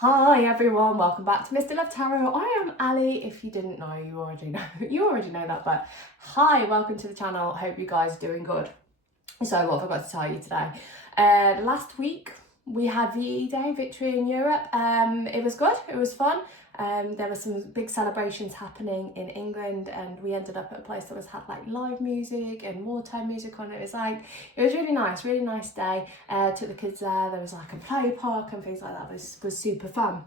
Hi everyone, welcome back to Mr. Love Tarot. I am Ali. If you didn't know, you already know that, but hi, welcome to the channel. Hope you guys are doing good. So what have I got to tell you today? Last week we had VE Day, Victory in Europe. It was good, it was fun. There were some big celebrations happening in England, and we ended up at a place that had like live music and wartime music on it. It was really nice day. Took the kids there. There was like a play park and things like that. It was super fun.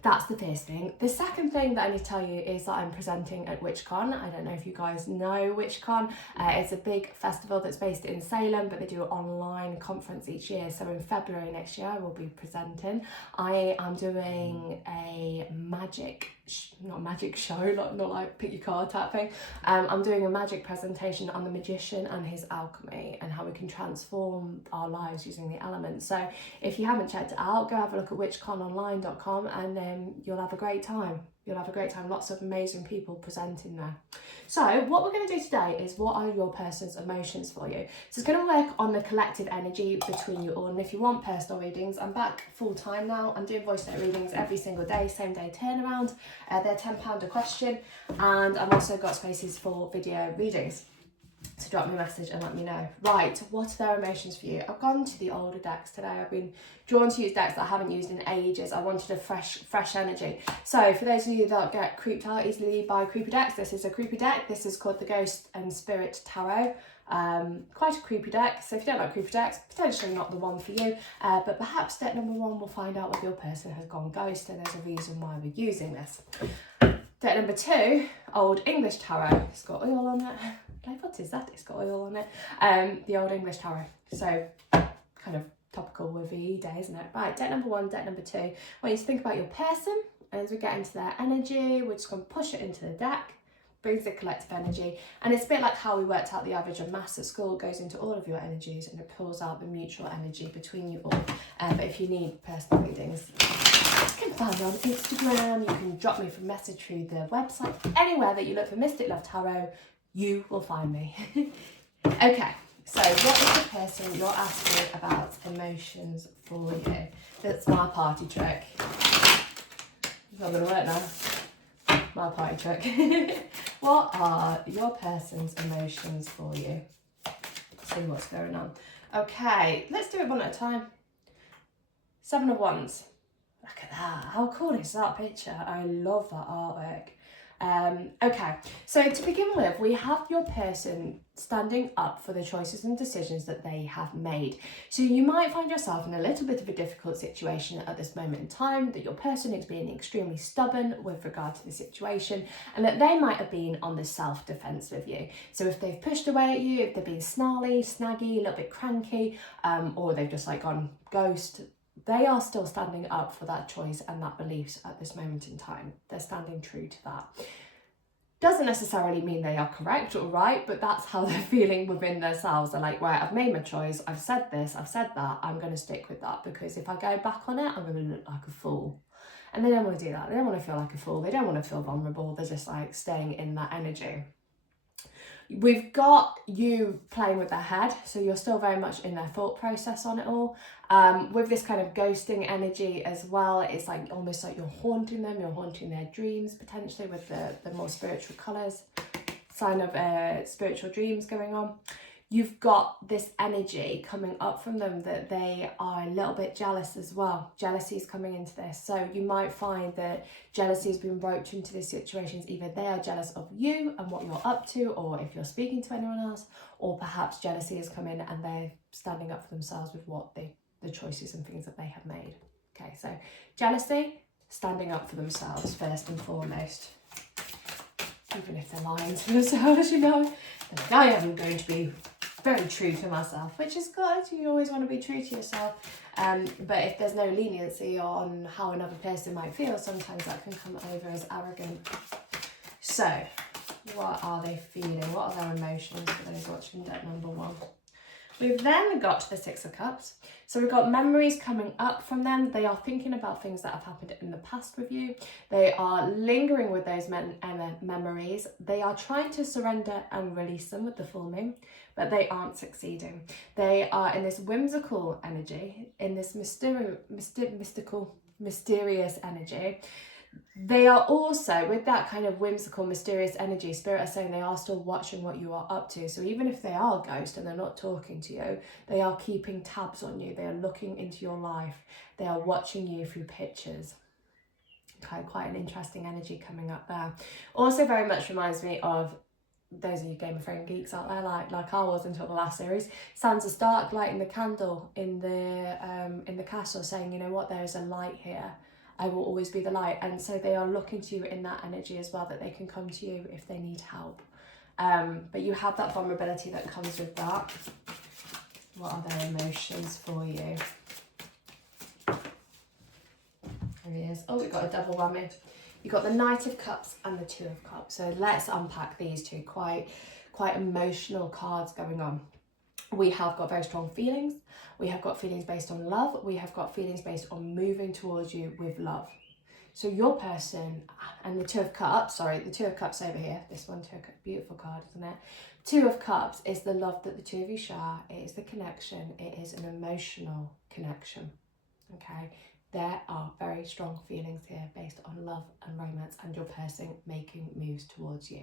That's the first thing. The second thing that I need to tell you is that I'm presenting at WitchCon. I don't know if you guys know WitchCon. It's a big festival that's based in Salem, but they do an online conference each year. So in February next year, I will be presenting. I am doing a not magic show, not like pick your card type thing. I'm doing a magic presentation on the magician and his alchemy and how we can transform our lives using the elements. So if you haven't checked it out, go have a look at witchcononline.com and you'll have a great time. Lots of amazing people presenting there. So what we're going to do today is what are your person's emotions for you. So it's going to work on the collective energy between you all. And if you want personal readings, I'm back full time now. I'm doing voice note readings every single day, same day turnaround. They're £10 a question. And I've also got spaces for video readings. So drop me a message and let me know. Right, what are their emotions for you? I've gone to the older decks today. I've been drawn to use decks that I haven't used in ages. I wanted a fresh energy. So for those of you that get creeped out easily by creepy decks, this is a creepy deck. This is called the Ghost and Spirit Tarot. Quite a creepy deck. So if you don't like creepy decks, potentially not the one for you. But perhaps deck number one will find out whether your person has gone ghost and there's a reason why we're using this. Deck number two, Old English Tarot. It's got oil on it. Like, what is that? It's got oil on it. The Old English Tarot. So, kind of topical with VE Day, isn't it? Right, deck number one, deck number two. I want you to think about your person. As we get into their energy, we're just going to push it into the deck. Brings the collective energy. And it's a bit like how we worked out the average of maths at school. It goes into all of your energies and it pulls out the mutual energy between you all. But if you need personal readings, you can find me on Instagram. You can drop me a message through the website. Anywhere that you look for Mystic Love Tarot, you will find me. Okay, so what is the person you're asking about emotions for you? That's my party trick. It's not going to work now. My party trick. What are your person's emotions for you? See what's going on. Okay, let's do it one at a time. 7 of Wands. Look at that. How cool is that picture? I love that artwork. Okay, so to begin with, we have your person standing up for the choices and decisions that they have made. So you might find yourself in a little bit of a difficult situation at this moment in time, that your person is being extremely stubborn with regard to the situation, and that they might have been on the self-defense with you. So if they've pushed away at you, if they've been snarly, snaggy, a little bit cranky, or they've just like gone ghost, they are still standing up for that choice and that beliefs at this moment in time. They're standing true to that. Doesn't necessarily mean they are correct or right, but that's how they're feeling within themselves. They're like, right, I've made my choice, I've said this, I've said that, I'm going to stick with that, because if I go back on it, I'm going to look like a fool. And they don't want to do that. They don't want to feel like a fool. They don't want to feel vulnerable. They're just like staying in that energy. We've got you playing with their head, so you're still very much in their thought process on it all. With this kind of ghosting energy as well, it's like almost like you're haunting them, you're haunting their dreams potentially with the more spiritual colours. Sign of spiritual dreams going on. You've got this energy coming up from them that they are a little bit jealous as well. Jealousy is coming into this. So you might find that jealousy has been roped into these situations. Either they are jealous of you and what you're up to, or if you're speaking to anyone else, or perhaps jealousy has come in and they're standing up for themselves with what the choices and things that they have made. Okay, so jealousy, standing up for themselves first and foremost. Even if they're lying to themselves, you know, like, I am going to be very true to myself, which is good. You always want to be true to yourself. But if there's no leniency on how another person might feel, sometimes that can come over as arrogant. So, what are they feeling? What are their emotions for those watching deck number one? We've then got the Six of Cups. So we've got memories coming up from them. They are thinking about things that have happened in the past with you. They are lingering with those memories. They are trying to surrender and release them with the full moon, but they aren't succeeding. They are in this whimsical energy, in this mystical mysterious energy. They are also, with that kind of whimsical, mysterious energy, Spirit are saying they are still watching what you are up to. So even if they are ghosts and they're not talking to you, they are keeping tabs on you. They are looking into your life. They are watching you through pictures. Okay, quite an interesting energy coming up there. Also very much reminds me of those of you Game of Thrones geeks out there, like I was until the last series. Sansa Stark lighting the candle in the castle, saying, you know what, there is a light here. I will always be the light. And so they are looking to you in that energy as well, that they can come to you if they need help. But you have that vulnerability that comes with that. What are their emotions for you? There he is. Oh, we've got a double whammy. You've got the Knight of Cups and the Two of Cups. So let's unpack these two quite emotional cards going on. We have got very strong feelings. We have got feelings based on love. We have got feelings based on moving towards you with love. So your person, and the Two of Cups, sorry, the Two of Cups over here. This one, Two of Cups, beautiful card, isn't it? Two of Cups is the love that the two of you share. It is the connection. It is an emotional connection, okay? There are very strong feelings here based on love and romance and your person making moves towards you.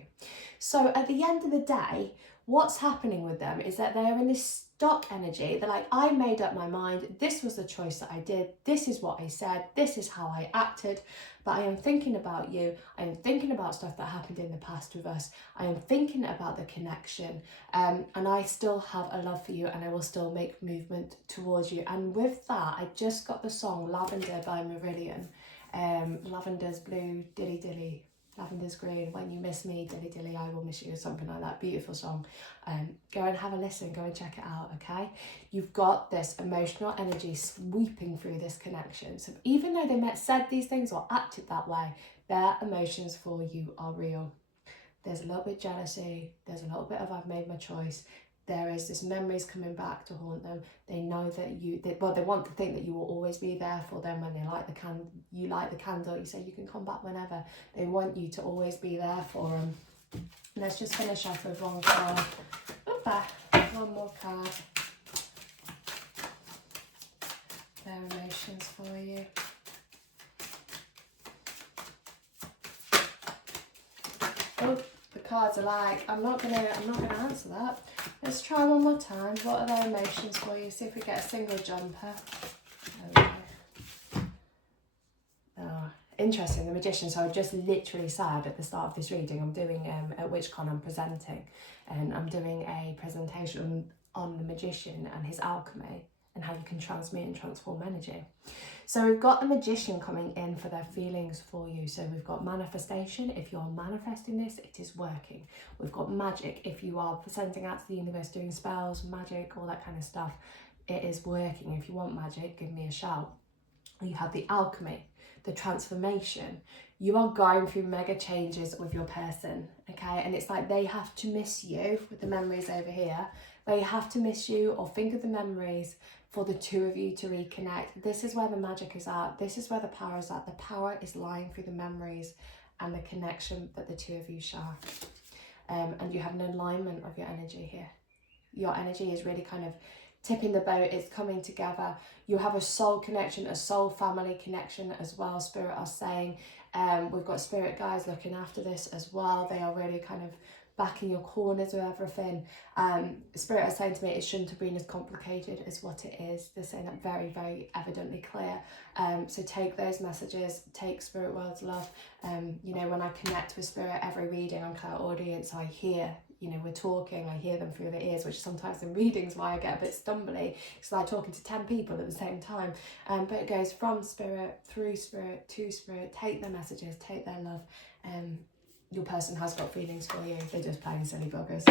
So at the end of the day, what's happening with them is that they're in this stock energy. They're like, I made up my mind. This was the choice that I did. This is what I said. This is how I acted. But I am thinking about you. I am thinking about stuff that happened in the past with us. I am thinking about the connection. And I still have a love for you and I will still make movement towards you. And with that, I just got the song Lavender by Marillion. Lavender's blue, dilly dilly. Lavender's green, when you miss me, dilly dilly, I will miss you, or something like that. Beautiful song. Go and have a listen, go and check it out, okay? You've got this emotional energy sweeping through this connection. So even though they said these things or acted that way, their emotions for you are real. There's a little bit of jealousy, there's a little bit of I've made my choice. There is this memories coming back to haunt them. They know that they want to think that you will always be there for them when they light the candle. You light the candle, you say you can come back whenever. They want you to always be there for them. Let's just finish off with one card. One more card. Their emotions for you. Oh, the cards are like, I'm not gonna answer that. Let's try one more time. What are their emotions for you? See if we get a single jumper. Okay. Oh, interesting, the Magician. So I've just literally said at the start of this reading, I'm doing at WitchCon, I'm presenting, and I'm doing a presentation on the Magician and his alchemy and how you can transmute and transform energy. So we've got the Magician coming in for their feelings for you. So we've got manifestation. If you're manifesting this, it is working. We've got magic. If you are sending out to the universe, doing spells, magic, all that kind of stuff, it is working. If you want magic, give me a shout. You have the alchemy, the transformation. You are going through mega changes with your person, okay? And it's like they have to miss you with the memories over here. They have to miss you or think of the memories for the two of you to reconnect. This is where the magic is at. This is where the power is at. The power is lying through the memories and the connection that the two of you share. And you have an alignment of your energy here. Your energy is really kind of tipping the boat. It's coming together. You have a soul connection, a soul family connection as well. Spirit are saying, we've got spirit guides looking after this as well. They are really kind of back in your corners with everything. Spirit are saying to me it shouldn't have been as complicated as what it is. They're saying that very, very evidently clear. So take those messages, take Spirit World's love. You know, when I connect with Spirit every reading, I'm clairaudience, so I hear, you know, we're talking, I hear them through their ears, which sometimes in readings why I get a bit stumbly. It's like talking to 10 people at the same time. But it goes from Spirit, through Spirit, to Spirit. Take their messages, take their love. Your person has got feelings for you. They're just playing silly buggers.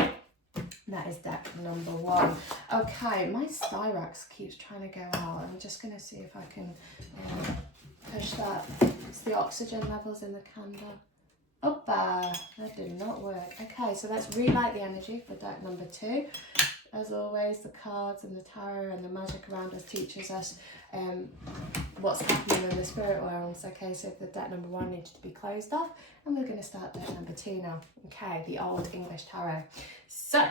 That is deck number 1. Okay, my Styrax keeps trying to go out. I'm just going to see if I can push that. It's the oxygen levels in the candle. That did not work. Okay, so let's relight the energy for deck number 2. As always, the cards and the tarot and the magic around us teaches us what's happening in the spirit realms. Okay, so the deck number 1 needs to be closed off, and we're going to start deck number 2 now. Okay, the old English tarot. So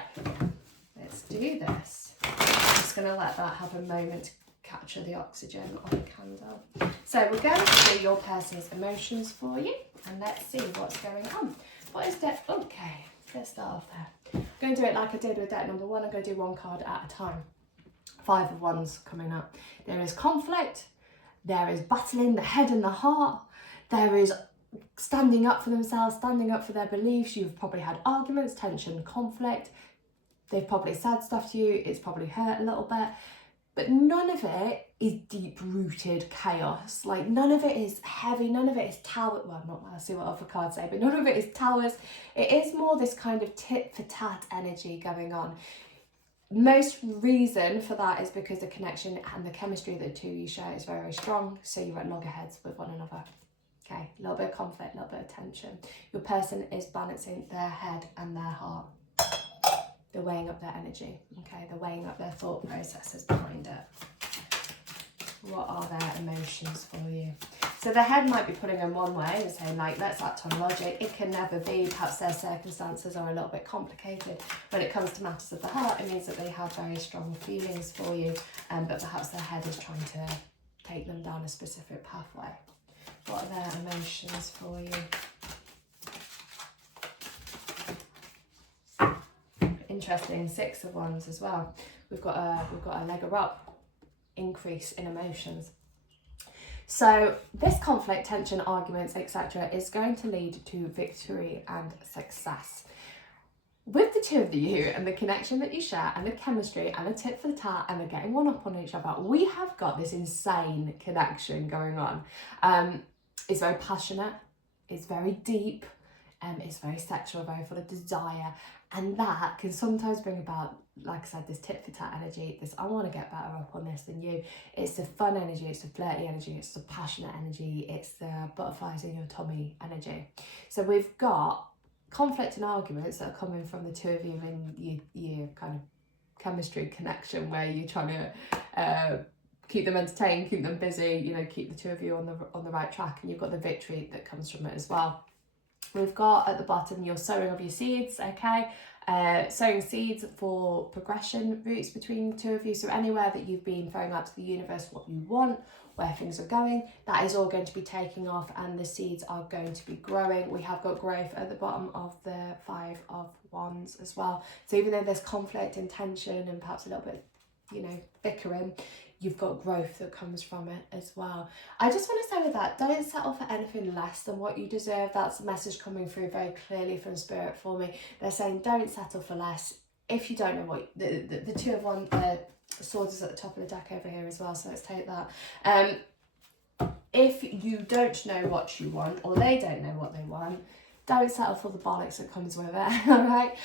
let's do this. I'm just going to let that have a moment to capture the oxygen on the candle. So we're going to do your person's emotions for you, and let's see what's going on. What is that? Okay, let's start off there. I'm going to do it like I did with deck number 1. I'm going to do 1 card at a time. 5 of Wands coming up. There is conflict. There is battling the head and the heart. There is standing up for themselves, standing up for their beliefs. You've probably had arguments, tension, conflict. They've probably said stuff to you. It's probably hurt a little bit. But none of it is deep-rooted chaos. Like, none of it is heavy. None of it is tower. Well, not I'll see what other cards say, but none of it is towers. It is more this kind of tit-for-tat energy going on. Most reason for that is because the connection and the chemistry that the two of you share is very, very strong. So you're at loggerheads with one another. Okay, a little bit of conflict, a little bit of tension. Your person is balancing their head and their heart. They're weighing up their energy, okay? They're weighing up their thought processes behind it. What are their emotions for you? So the head might be putting in one way and saying, like, let's act on logic. It can never be. Perhaps their circumstances are a little bit complicated. When it comes to matters of the heart, it means that they have very strong feelings for you, but perhaps their head is trying to take them down a specific pathway. What are their emotions for you? Interesting, 6 of Wands as well. We've got a leg up, increase in emotions. So this conflict, tension, arguments, etc. is going to lead to victory and success. With the two of you and the connection that you share and the chemistry and the tit for the tat and the getting one up on each other, we have got this insane connection going on. It's very passionate, it's very deep, it's very sexual, very full of desire, and that can sometimes bring about, like I said, this tit for tat energy, this I want to get better up on this than you. It's the fun energy, it's the flirty energy, it's the passionate energy, it's the butterflies in your tummy energy. So we've got conflict and arguments that are coming from the two of you in your kind of chemistry connection, where you're trying to keep them entertained, keep them busy, you know, keep the two of you on the right track, and you've got the victory that comes from it as well. We've got at the bottom your sowing of your seeds, okay? Sowing seeds for progression routes between the two of you. So anywhere that you've been throwing out to the universe what you want, where things are going, that is all going to be taking off and the seeds are going to be growing. We have got growth at the bottom of the 5 of Wands as well. So even though there's conflict and tension and perhaps a little bit, you know, bickering, you've got growth that comes from it as well. I just want to say with that, don't settle for anything less than what you deserve. That's a message coming through very clearly from Spirit for me. They're saying don't settle for less. If you don't know what, the 2 of Wands, swords is at the top of the deck over here as well, so let's take that. If you don't know what you want, or they don't know what they want, don't settle for the bollocks that comes with it, all right?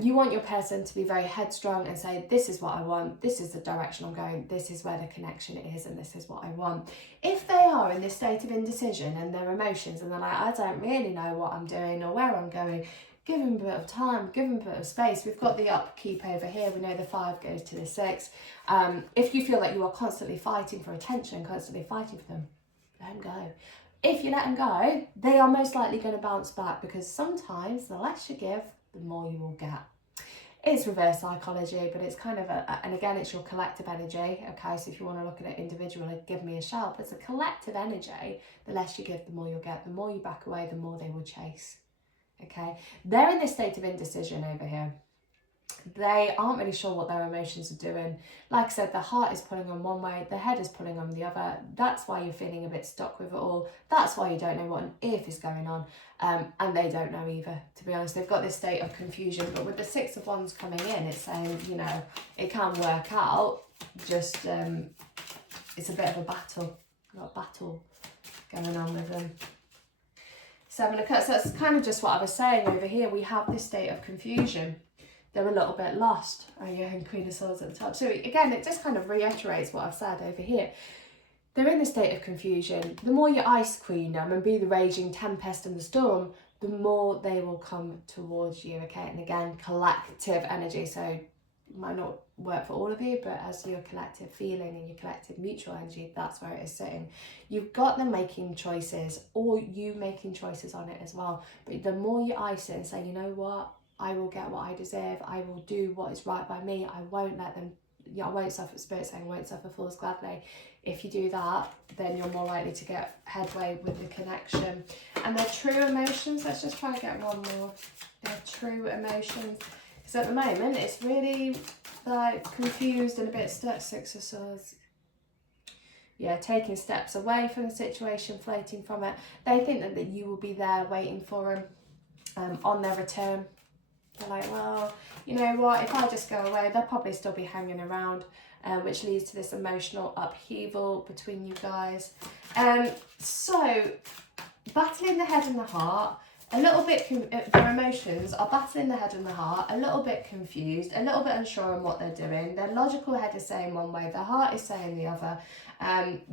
You want your person to be very headstrong and say, this is what I want, this is the direction I'm going, this is where the connection is, and this is what I want. If they are in this state of indecision and their emotions, and they're like, I don't really know what I'm doing or where I'm going, give them a bit of time, give them a bit of space. We've got the upkeep over here. We know the 5 goes to the 6. If you feel like you are constantly fighting for attention, constantly fighting for them, let them go. If you let them go, they are most likely going to bounce back, because sometimes the less you give, the more you will get. It's reverse psychology, but it's kind of and again, it's your collective energy. Okay, so if you want to look at it individually, give me a shout. But it's a collective energy. The less you give, the more you'll get. The more you back away, the more they will chase. Okay, they're in this state of indecision over here. They aren't really sure what their emotions are doing. Like I said, the heart is pulling on one way, the head is pulling on the other. That's why you're feeling a bit stuck with it all. That's why you don't know what on earth is going on. And they don't know either, to be honest. They've got this state of confusion. But with the 6 of Wands coming in, it's saying, you know, it can work out. Just, it's a bit of a battle. Got a battle going on with them. 7 of Cups. So that's kind of just what I was saying over here. We have this state of confusion. They're a little bit lost. Oh yeah, and Queen of Swords at the top. So again, it just kind of reiterates what I've said over here. They're in a state of confusion. The more you ice queen them and be the raging tempest and the storm, the more they will come towards you, okay? And again, collective energy. So it might not work for all of you, but as your collective feeling and your collective mutual energy, that's where it is sitting. You've got them making choices, or you making choices on it as well. But the more you ice it and say, you know what? I will get what I deserve. I will do what is right by me. I won't let them yeah, I won't suffer, Spirit saying won't suffer fools gladly. If you do that, then you're more likely to get headway with the connection. And their true emotions, let's just try to get one more. Their true emotions. Because at the moment, it's really like confused and a bit stuck. Six of Swords. Yeah, taking steps away from the situation, floating from it. They think that you will be there waiting for them on their return. They're like, well, you know what, if I just go away, they'll probably still be hanging around, which leads to this emotional upheaval between you guys. So, battling the head and the heart, a little bit, their emotions are battling the head and the heart, a little bit confused, a little bit unsure on what they're doing. Their logical head is saying one way, their heart is saying the other.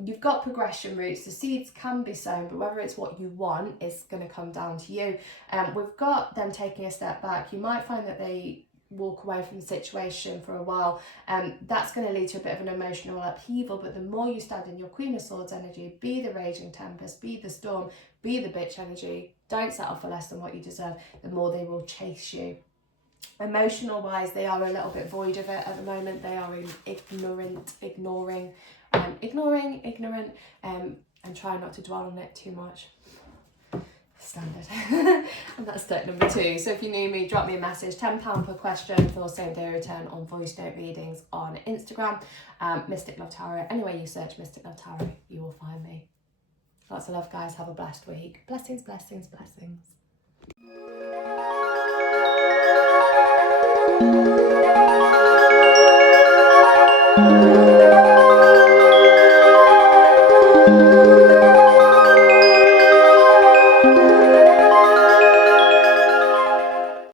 You've got progression roots, the seeds can be sown, but whether it's what you want is going to come down to you. We've got them taking a step back. You might find that they walk away from the situation for a while. That's going to lead to a bit of an emotional upheaval, but the more you stand in your Queen of Swords energy, be the raging tempest, be the storm, be the bitch energy, don't settle for less than what you deserve, the more they will chase you. Emotional wise, they are a little bit void of it at the moment. They are ignoring, and try not to dwell on it too much. Standard. And that's step number 2. So if you knew me, drop me a message. £10 per question for same day return on voice note readings on Instagram. Mystic Love Tarot. Anywhere you search Mystic Love Tarot, you will find me. Lots of love, guys. Have a blessed week. Blessings, blessings, blessings.